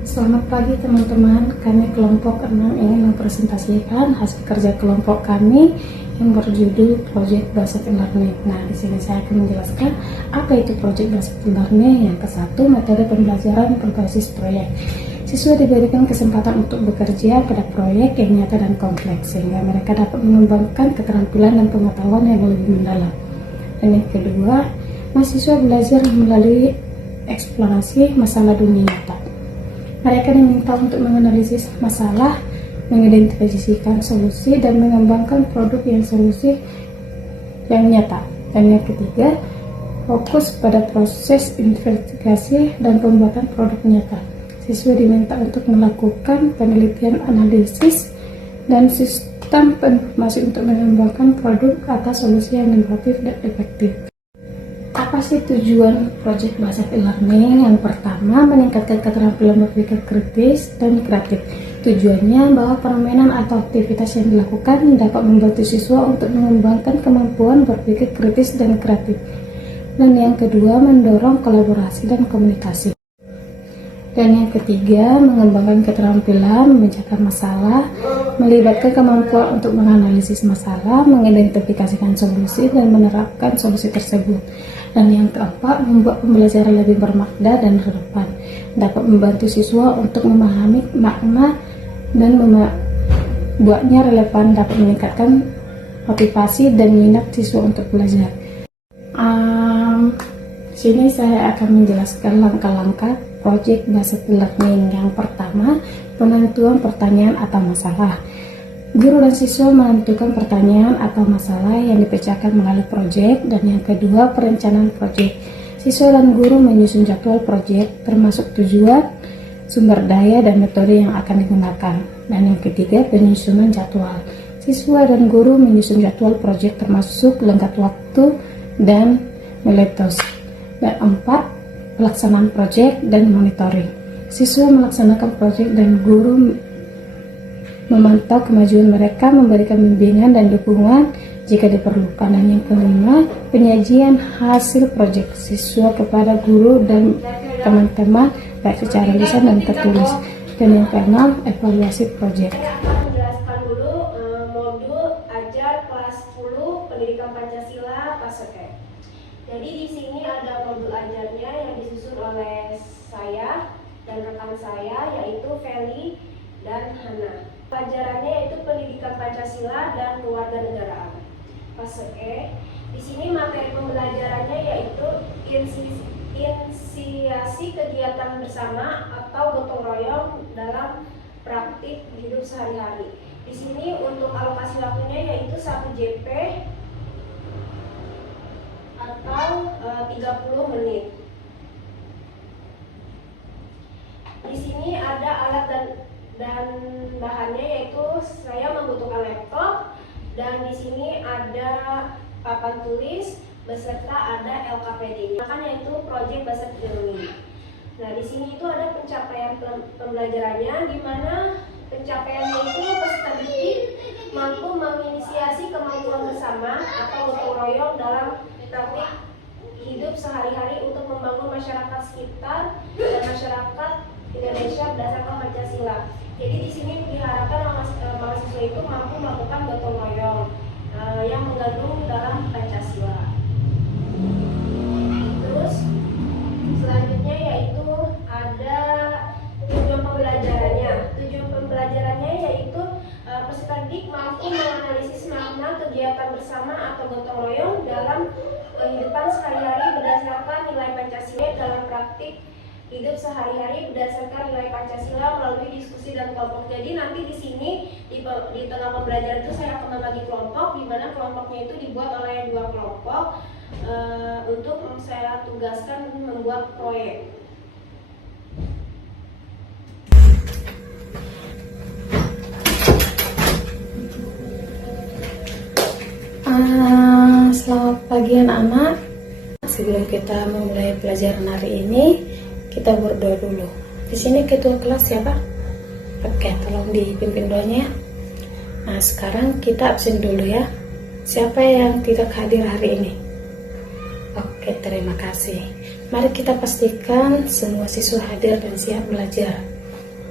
Selamat pagi teman-teman, kami kelompok 6 ingin mempresentasikan hasil kerja kelompok kami yang berjudul Project Based Learning. Nah, di sini saya akan menjelaskan apa itu Project Based Learning. Yang ke-1, metode pembelajaran berbasis proyek. Siswa diberikan kesempatan untuk bekerja pada proyek yang nyata dan kompleks, sehingga mereka dapat mengembangkan keterampilan dan pengetahuan yang lebih mendalam. Dan yang kedua, mahasiswa belajar melalui eksplorasi masalah dunia nyata. Mereka diminta untuk menganalisis masalah, mengidentifikasikan solusi, dan mengembangkan produk yang solusi yang nyata. Dan yang ketiga, fokus pada proses investigasi dan pembuatan produk nyata. Siswa diminta untuk melakukan penelitian analisis dan sistem informasi untuk mengembangkan produk atau solusi yang inovatif dan efektif. Apa sih tujuan Project Based Learning? Yang pertama, meningkatkan keterampilan berpikir kritis dan kreatif. Tujuannya bahwa permainan atau aktivitas yang dilakukan dapat membantu siswa untuk mengembangkan kemampuan berpikir kritis dan kreatif. Dan yang kedua, mendorong kolaborasi dan komunikasi. Dan yang ketiga, mengembangkan keterampilan memecahkan masalah, melibatkan kemampuan untuk menganalisis masalah, mengidentifikasikan solusi, dan menerapkan solusi tersebut. Dan yang keempat, membuat pembelajaran lebih bermakna dan relevan, dapat membantu siswa untuk memahami makna dan membuatnya relevan, dapat meningkatkan motivasi dan minat siswa untuk belajar. Sini saya akan menjelaskan langkah-langkah Project Based Learning. Yang pertama, penentuan pertanyaan atau masalah. Guru dan siswa menentukan pertanyaan atau masalah yang dipecahkan melalui proyek. Dan yang kedua, perencanaan proyek. Siswa dan guru menyusun jadwal proyek termasuk tujuan, sumber daya, dan metode yang akan digunakan. Dan yang ketiga, penyusunan jadwal. Siswa dan guru menyusun jadwal proyek termasuk lengkap waktu dan meletos. Dan 4, pelaksanaan proyek dan monitoring. Siswa melaksanakan proyek dan guru memantau kemajuan mereka, memberikan bimbingan dan dukungan jika diperlukan. Dan yang kelima, penyajian hasil proyek siswa kepada guru dan teman-teman baik secara lisan dan tertulis. Dan yang keenam, evaluasi proyek. Menjelaskan dulu modul ajar kelas 10 Pendidikan Pancasila PASEKE. Jadi di sini ada modul ajarnya yang disusun oleh saya dan rekan saya, yaitu Feli dan Hana. Pelajarannya yaitu Pendidikan Pancasila dan Kewarganegaraan PASEKE. Di sini materi pembelajarannya yaitu inisiasi kegiatan bersama atau gotong royong dalam praktik hidup sehari-hari. Di sini untuk alokasi waktunya yaitu 1 JP atau 30 menit. Di sini ada alat dan bahannya, yaitu saya membutuhkan laptop, dan di sini ada papan tulis beserta ada LKPD-nya, yaitu Project Based Learning. Nah, di sini itu ada pencapaian pembelajarannya, di mana pencapaiannya itu peserta didik mampu menginisiasi kemampuan bersama atau gotong royong dalam praktik hidup sehari-hari untuk membangun masyarakat sekitar dan masyarakat Indonesia berdasarkan Pancasila. Jadi di sini diharapkan mahasiswa itu mampu melakukan gotong royong yang mengandung dalam Pancasila. Terus selanjutnya yaitu ada tujuan pembelajarannya. Tujuan pembelajarannya yaitu peserta didik mampu menganalisis makna kegiatan bersama atau gotong royong dalam kehidupan sehari-hari berdasarkan nilai Pancasila dalam praktik hidup sehari-hari berdasarkan nilai Pancasila melalui diskusi dan kelompok. Jadi nanti di sini di tengah pembelajaran itu saya akan membagi kelompok, di mana kelompoknya itu dibuat oleh 2 kelompok untuk saya tugaskan membuat proyek. Selamat pagi anak-anak. Sebelum kita memulai pelajaran hari ini, kita berdoa dulu. Di sini ketua kelas siapa? Oke, tolong dipimpin doanya. Nah, sekarang kita absen dulu ya. Siapa yang tidak hadir hari ini? Oke, terima kasih. Mari kita pastikan semua siswa hadir dan siap belajar.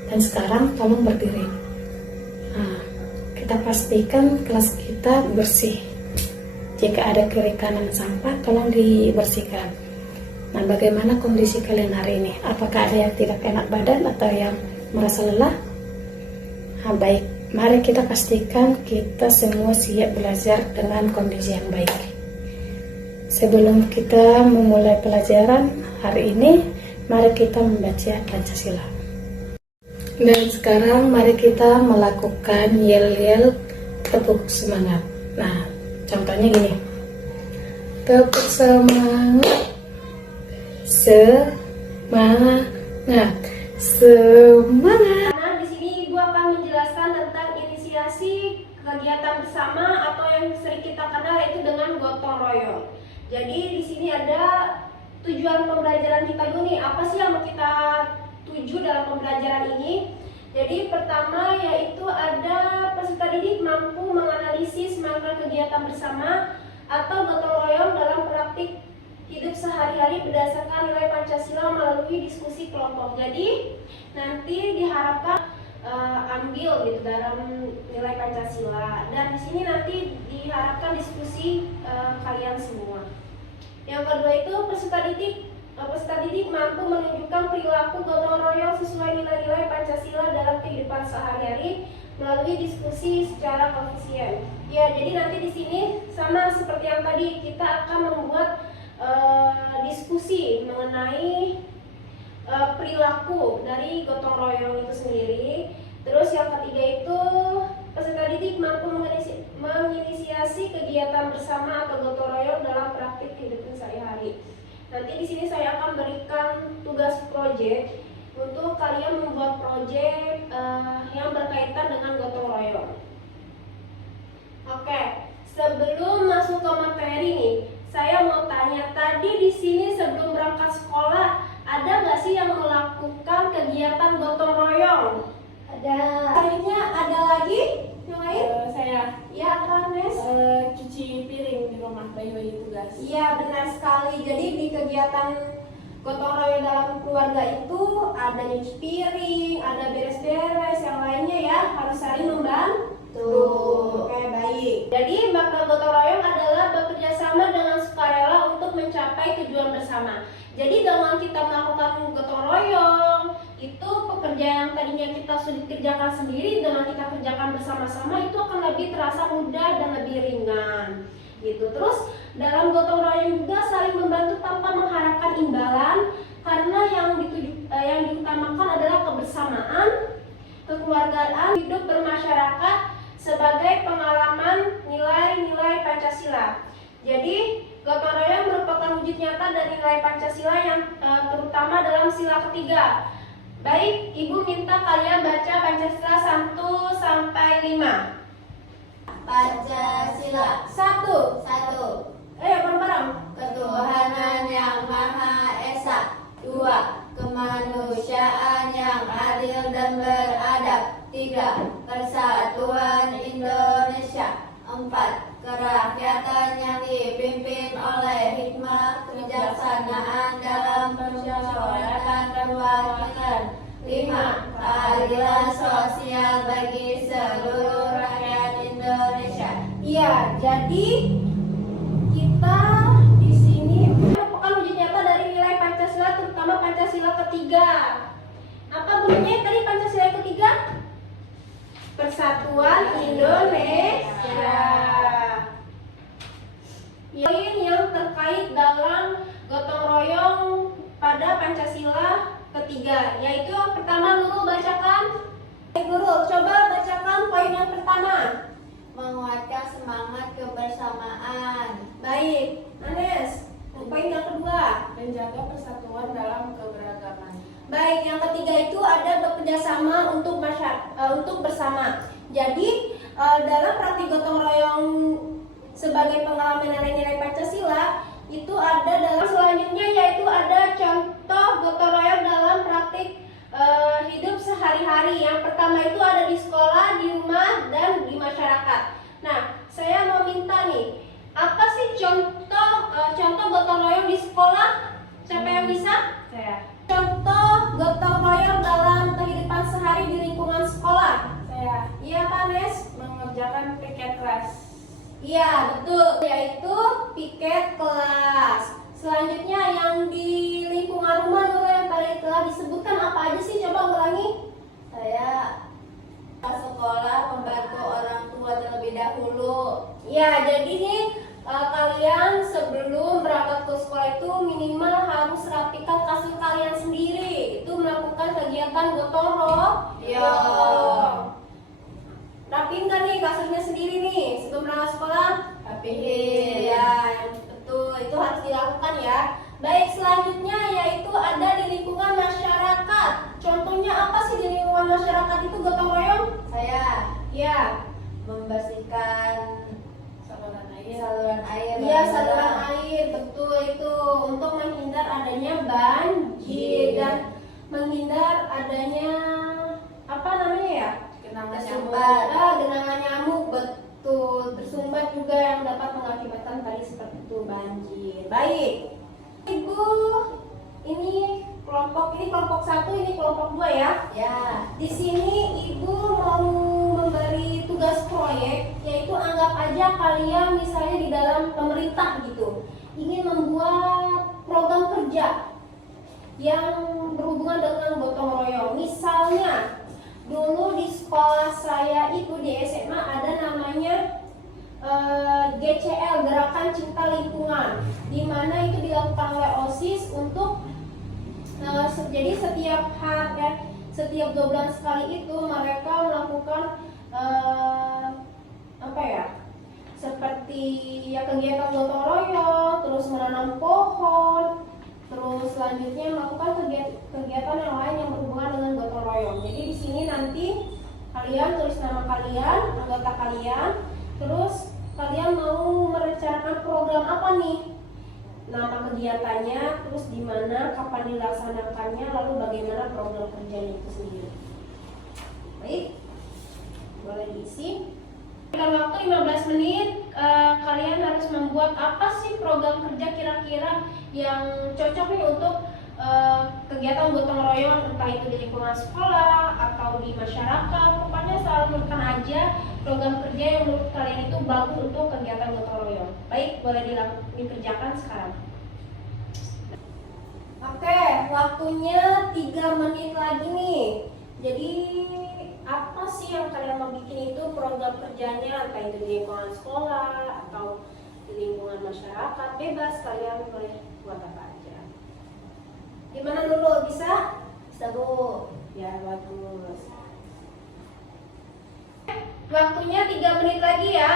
Dan sekarang tolong berdiri. Nah, kita pastikan kelas kita bersih. Jika ada kiri kanan sampah, tolong dibersihkan. Nah, bagaimana kondisi kalian hari ini? Apakah ada yang tidak enak badan atau yang merasa lelah? Nah, baik, mari kita pastikan kita semua siap belajar dengan kondisi yang baik. Sebelum kita memulai pelajaran hari ini, mari kita membaca Pancasila. Dan sekarang mari kita melakukan yel-yel tepuk semangat. Nah, contohnya gini. Tepuk semangat. Semangat. Semangat. Nah, di sini Ibu akan menjelaskan tentang inisiasi kegiatan bersama atau yang sering kita kenal yaitu dengan gotong royong. Jadi di sini ada tujuan pembelajaran kita dulu nih. Apa sih yang mau kita tuju dalam pembelajaran ini? Jadi pertama yaitu ada peserta didik mampu menganalisis makna kegiatan bersama atau gotong royong dalam praktik hidup sehari-hari berdasarkan nilai Pancasila melalui diskusi kelompok. Jadi nanti diharapkan ambil gitu dalam nilai Pancasila, dan di sini nanti diharapkan diskusi kalian semua. Yang kedua itu peserta didik mampu menunjukkan perilaku gotong royong sesuai nilai-nilai Pancasila dalam kehidupan sehari-hari melalui diskusi secara koefisien. Ya, jadi nanti di sini sama seperti yang tadi, kita akan membuat diskusi mengenai perilaku dari gotong royong itu sendiri. Terus yang ketiga itu peserta didik mampu menginisiasi kegiatan bersama atau gotong royong dalam praktik kehidupan sehari-hari. Nanti di sini saya akan berikan tugas proyek untuk kalian membuat proyek yang berkaitan dengan gotong royong. Oke, sebelum masuk ke materi nih, saya mau tanya, tadi di sini sebelum berangkat sekolah ada nggak sih yang melakukan kegiatan gotong royong? Ada. Lainnya ada lagi? Yang lain? Saya Ya, Rames. cuci piring di rumah bagi-bagi tugas. Iya, benar sekali. Jadi di kegiatan gotong royong dalam keluarga itu ada nyuci piring, ada beres-beres, yang lainnya ya harus saling membantu. Oke, baik. Jadi makna gotong royong adalah bekerja sama dengan sukarela untuk mencapai tujuan bersama. Jadi dengan kita melakukan gotong royong, itu pekerjaan yang tadinya kita sulit kerjakan sendiri, dengan kita kerjakan bersama-sama itu akan lebih terasa mudah dan lebih ringan. Gitu. Terus dalam gotong royong juga saling membantu tanpa mengharapkan imbalan, karena yang diutamakan adalah kebersamaan, kekeluargaan, hidup bermasyarakat sebagai pengalaman nilai-nilai Pancasila. Jadi gotong royong merupakan wujud nyata dari nilai Pancasila yang terutama dalam sila ketiga. Baik, Ibu minta kalian baca Pancasila 1 sampai 5. Pancasila. 1. Ayo bareng-bareng. Ketuhanan yang Maha Esa. 2. Kemanusiaan yang adil dan beradab. 3. Persatuan Indonesia. 4. Kerakyatan yang dipimpin oleh hikmah kebijaksanaan dalam permusyawaratan perwakilan. 5. Keadilan sosial bagi seluruh rakyat Indonesia. Iya, jadi kita di sini merupakan wujud nyata dari nilai Pancasila, terutama Pancasila ketiga. Apa bunyinya tadi Pancasila yang ketiga? Persatuan Indonesia. Poin yang terkait dalam gotong royong pada Pancasila ketiga, yaitu yang pertama, Nurul bacakan. Nurul, coba bacakan poin yang pertama. Menguatkan semangat kebersamaan. Baik, Anes, poin yang kedua. Menjaga persatuan dalam keberagaman. Baik, yang ketiga itu ada bekerja sama untuk bersama. Jadi dalam praktik gotong royong sebagai pengalaman nilai-nilai Pancasila itu ada dalam selanjutnya, yaitu ada contoh gotong royong dalam praktik hidup sehari-hari. Yang pertama itu ada di sekolah, di rumah, dan di masyarakat. Nah, saya mau minta nih, apa sih contoh gotong royong di sekolah? Siapa yang bisa? Saya Contoh gotong royong dalam kehidupan sehari Nes? Mengerjakan piket kelas. Iya, betul. Yaitu piket kelas. Selanjutnya yang di lingkungan rumah Nurul yang tadi telah disebutkan apa aja sih? Coba ulangi. Saya ke sekolah membantu orang tua terlebih dahulu. Ya, jadi nih kalian sebelum berangkat ke sekolah itu minimal harus rapikan kasur kalian sendiri. Itu melakukan kegiatan gotong royong. Iya. Rapiin kan nih kasurnya sendiri nih sebelum berangkat sekolah? Rapiin. Ya, yang betul itu harus dilakukan ya. Baik, selanjutnya yaitu ada di lingkungan masyarakat. Contohnya apa sih di lingkungan masyarakat itu gotong royong? Saya Ya, membersihkan Saluran air. saluran air. iya saluran air, betul itu untuk menghindar adanya banjir dan menghindar adanya apa namanya ya? Genangan Tersumbat. nyamuk. Genangan nyamuk, betul. Tersumbat juga yang dapat mengakibatkan tadi seperti itu banjir. Baik, Ibu, ini kelompok 1, ini kelompok 2 ya. Ya. Di sini Ibu mau memberi tugas proyek, yaitu anggap aja kalian misalnya di dalam pemerintah gitu, ingin membuat program kerja yang berhubungan dengan gotong royong. Misalnya, dulu di sekolah saya itu di SMA ada namanya GCL, Gerakan Cinta Lingkungan, di mana itu dilakukan oleh OSIS untuk jadi setiap 2 bulan sekali itu mereka melakukan apa ya, seperti ya kegiatan gotong royong, terus menanam pohon, terus selanjutnya melakukan kegiatan yang lain yang berhubungan dengan gotong royong. Jadi di sini nanti kalian tulis nama kalian, anggota kalian, terus kalian mau merencanakan program apa nih? Nama kegiatannya, terus di mana, kapan dilaksanakannya, lalu bagaimana program kerjanya itu sendiri. Baik, boleh diisi. Dalam waktu 15 menit, kalian harus membuat apa sih program kerja kira-kira yang cocok nih untuk kegiatan gotong royong, entah itu di lingkungan sekolah atau di masyarakat. Pokoknya selalu menentukan aja program kerja yang menurut kalian itu bagus untuk kegiatan gotong royong. Baik, boleh dikerjakan sekarang. Oke, waktunya 3 menit lagi nih. Jadi apa sih yang kalian mau bikin itu program kerjanya, entah itu di lingkungan sekolah atau di lingkungan masyarakat, bebas kalian boleh buat apa aja. Gimana dulu, bisa? Bisa, Bu. Ya, bagus. Waktunya 3 menit lagi ya.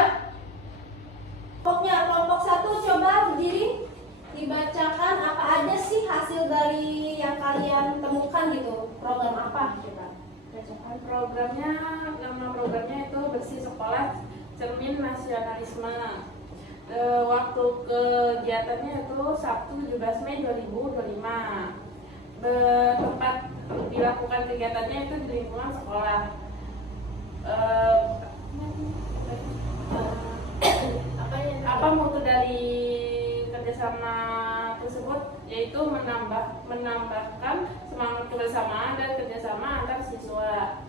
Kelompok 1 coba berdiri, dibacakan apa aja sih hasil dari yang kalian temukan gitu. Program apa coba? Bacakan. Nama programnya itu Bersih Sekolah Cermin Nasionalisme. Waktu kegiatannya itu Sabtu 17 Mei 2025. Tempat dilakukan kegiatannya itu di lingkungan sekolah. Apa mutu dari kerjasama tersebut, yaitu menambahkan semangat kebersamaan dan kerjasama antar siswa.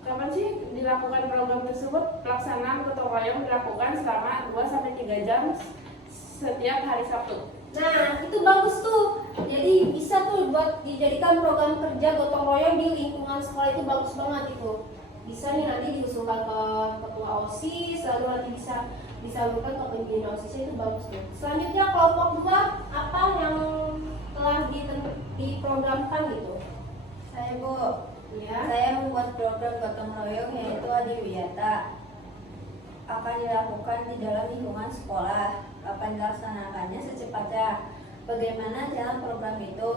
Kapan sih dilakukan program tersebut? Pelaksanaan gotong royong dilakukan selama 2-3 jam setiap hari Sabtu. Nah, itu bagus tuh. Jadi bisa tuh buat dijadikan program kerja gotong royong di lingkungan sekolah, itu bagus banget itu. Bisa nih nanti diusulkan ke ketua OSIS, lalu nanti bisa disalurkan ke pimpinan OSIS, itu bagus tuh. Selanjutnya kelompok 2, apa yang telah diprogramkan gitu? Saya, Bu. Ya. Saya membuat program gotong royong yaitu Adiwiyata. Akan dilakukan di dalam lingkungan sekolah. Kapan dilaksanakannya? Secepatnya. Bagaimana jalan program itu?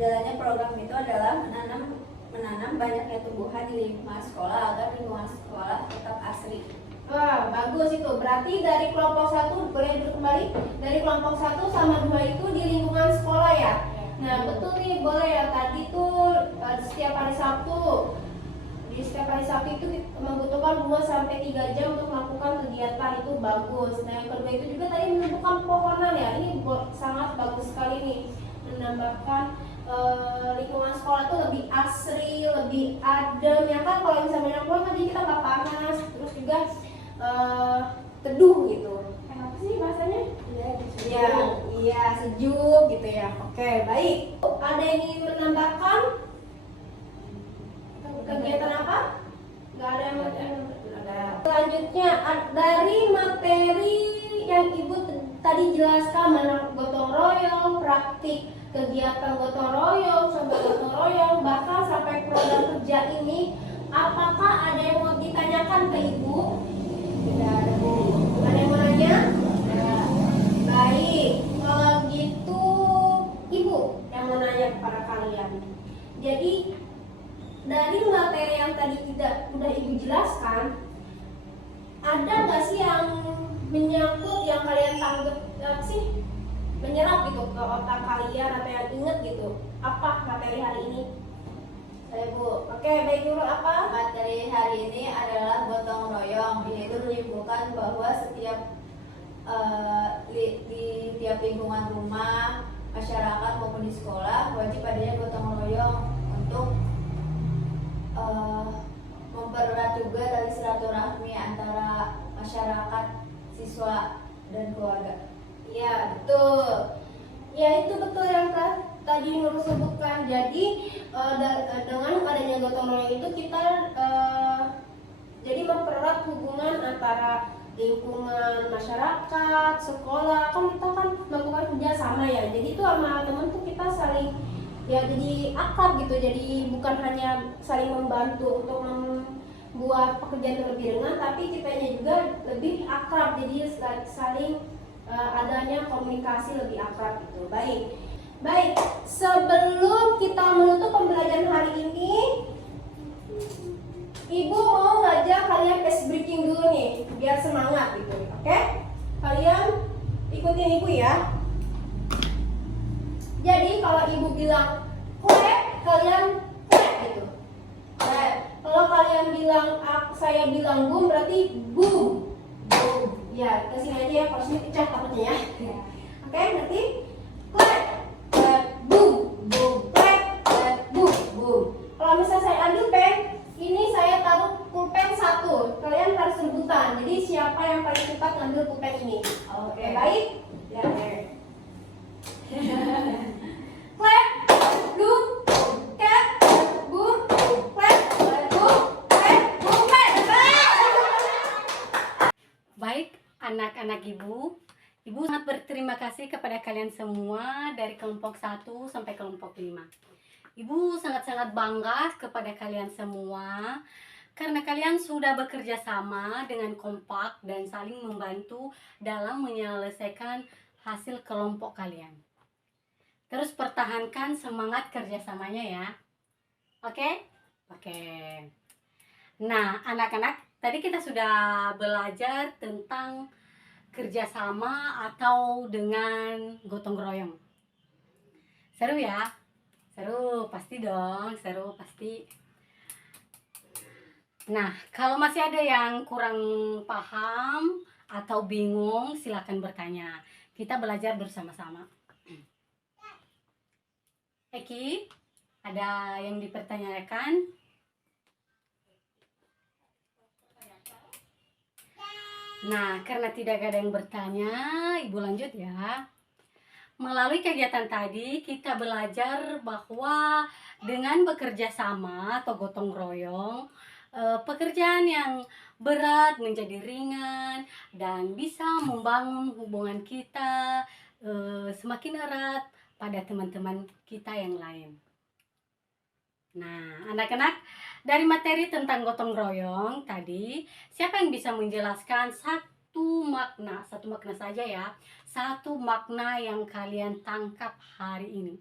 Jalannya program itu adalah menanam banyaknya tumbuhan di lingkungan sekolah agar lingkungan sekolah tetap asri. Wah, bagus itu. Berarti dari kelompok 1, boleh duduk kembali. Dari kelompok 1 sama 2 itu di lingkungan sekolah ya. Nah, betul nih, boleh ya. Tadi tuh setiap hari Sabtu. Di setiap hari Sabtu itu membutuhkan 2-3 jam untuk melakukan kegiatan, itu bagus. Nah, yang kedua itu juga tadi menumbuhkan pohonan ya. Ini sangat bagus sekali nih. Menambahkan lingkungan sekolah tuh lebih asri, lebih adem ya kan. Kalau misalnya banyak tadi kita nggak panas, terus juga teduh gitu. Apa sih bahasanya? Iya, iya sejuk gitu ya. Oke, baik. Ada yang ingin menambahkan kegiatan apa? Nggak ada yang Selanjutnya dari materi yang Ibu tadi jelaskan, mana gotong royong, praktik kegiatan gotong royong, coba gotong royong, bahkan sampai program kerja ini, apakah ada yang mau ditanyakan ke Ibu? Tidak ada, Bu. Ada yang mau nanya? Baik, kalau gitu Ibu yang mau nanya kepada kalian. Jadi dari materi yang tadi udah Ibu jelaskan, ada nggak sih yang menyangkut yang kalian tanggap sih menyerap gitu ke otak kalian atau yang inget gitu? Apa materi hari ini? Saya Bu. Oke, baik dulu apa? Materi hari ini adalah gotong royong, yaitu menyebutkan bahwa setiap di tiap lingkungan rumah, masyarakat maupun di sekolah wajib adanya gotong royong untuk mempererat juga dari silaturahmi antara masyarakat, siswa, dan keluarga. Iya, betul. Ya, itu betul yang tadi Nur sebutkan. Jadi dengan adanya gotong royong itu kita jadi mempererat hubungan antara lingkungan masyarakat, sekolah. Kan kita kan melakukan kerja sama ya. Jadi itu sama teman tuh kita saling ya jadi akrab gitu. Jadi bukan hanya saling membantu untuk membuat pekerjaan yang lebih ringan, tapi kitanya juga lebih akrab. Jadi saling adanya komunikasi lebih akrab gitu. Baik, sebelum kita menutup pembelajaran hari ini, Ibu mau ngajak kalian fast breaking dulu nih, biar semangat gitu. Oke? Kalian ikutin Ibu ya. Jadi kalau Ibu bilang clap, kalian clap gitu. Clap. Kalau kalian bilang saya bilang boom, berarti boom. Boom. Ya, ke sini aja ya, kalau sini pecah takutnya ya. Oke, nanti clap, clap, boom, boom, clap, clap, boom, boom. Kalau misalnya saya ambil pen, ini saya taruh pulpen 1. Kalian harus rebutan. Jadi siapa yang paling cepat ngambil pulpen ini? Oke, baik? Ya, oke. Clap, boom, clap, boom, clap, boom, clap, boom, clap. Baik, anak-anak Ibu sangat berterima kasih kepada kalian semua dari kelompok 1 sampai kelompok 5. Ibu sangat-sangat bangga kepada kalian semua karena kalian sudah bekerja sama dengan kompak dan saling membantu dalam menyelesaikan hasil kelompok kalian. Terus pertahankan semangat kerjasamanya ya. Oke? Oke. Nah, anak-anak, tadi kita sudah belajar tentang kerjasama atau dengan gotong royong. Seru ya? Seru, pasti dong, seru pasti. Nah, kalau masih ada yang kurang paham atau bingung, silakan bertanya. Kita belajar bersama-sama. Eki, ada yang dipertanyakan? Nah, karena tidak ada yang bertanya, Ibu lanjut ya. Melalui kegiatan tadi, kita belajar bahwa dengan bekerja sama atau gotong royong, pekerjaan yang berat menjadi ringan dan bisa membangun hubungan kita semakin erat pada teman-teman kita yang lain. Nah, anak-anak, dari materi tentang gotong royong tadi, siapa yang bisa menjelaskan satu makna saja ya, satu makna yang kalian tangkap hari ini?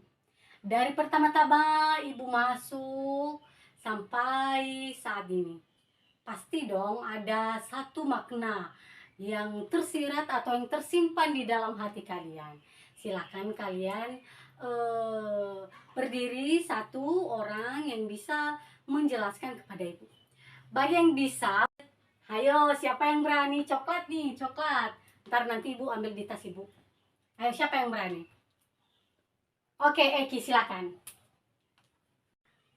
Dari pertama-tama Ibu masuk sampai saat ini, pasti dong ada satu makna yang tersirat atau yang tersimpan di dalam hati kalian. Silakan kalian berdiri, satu orang yang bisa menjelaskan kepada Ibu. Bagi yang bisa, ayo siapa yang berani? Coklat nih, coklat. Ntar nanti Ibu ambil di tas Ibu. Ayo siapa yang berani? Oke, Eki silakan.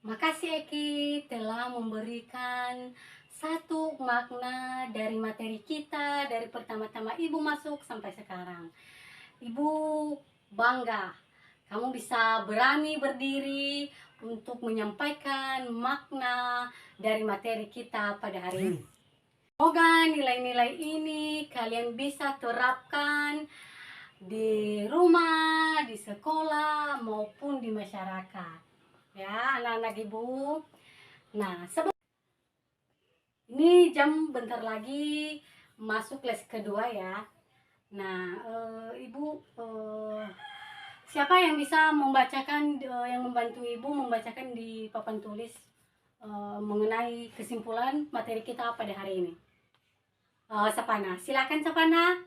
Makasih Eki telah memberikan satu makna dari materi kita dari pertama-tama Ibu masuk sampai sekarang. Ibu bangga kamu bisa berani berdiri untuk menyampaikan makna dari materi kita pada hari ini. Semoga nilai-nilai ini kalian bisa terapkan di rumah, di sekolah, maupun di masyarakat. Ya, anak-anak Ibu. Nah, ini jam bentar lagi masuk les kedua ya. Nah, Ibu, siapa yang bisa membacakan, yang membantu Ibu membacakan di papan tulis mengenai kesimpulan materi kita pada hari ini? Sapana, silakan Sapana.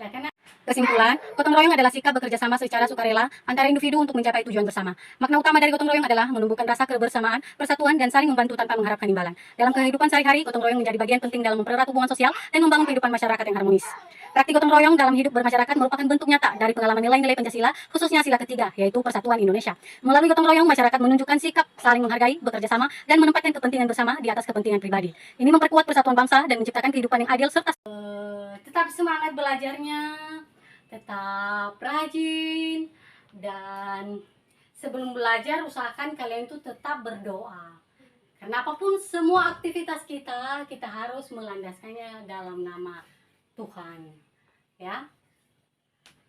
Silakan. Kesimpulan, gotong royong adalah sikap bekerja sama secara sukarela antara individu untuk mencapai tujuan bersama. Makna utama dari gotong royong adalah menumbuhkan rasa kebersamaan, persatuan, dan saling membantu tanpa mengharapkan imbalan. Dalam kehidupan sehari-hari, gotong royong menjadi bagian penting dalam mempererat hubungan sosial dan membangun kehidupan masyarakat yang harmonis. Praktik gotong royong dalam hidup bermasyarakat merupakan bentuk nyata dari pengalaman nilai-nilai Pancasila, khususnya sila ketiga, yaitu persatuan Indonesia. Melalui gotong royong, masyarakat menunjukkan sikap saling menghargai, bekerja sama, dan menempatkan kepentingan bersama di atas kepentingan pribadi. Ini memperkuat persatuan bangsa dan menciptakan kehidupan yang adil serta tetap semangat belajarnya, tetap rajin, dan sebelum belajar usahakan kalian itu tetap berdoa. Karena apapun semua aktivitas kita harus melandaskannya dalam nama Tuhan. Ya.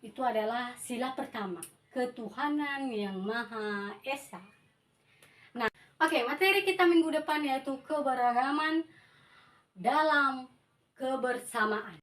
Itu adalah sila pertama, ketuhanan yang Maha Esa. Nah, oke, materi kita minggu depan yaitu keberagaman dalam kebersamaan.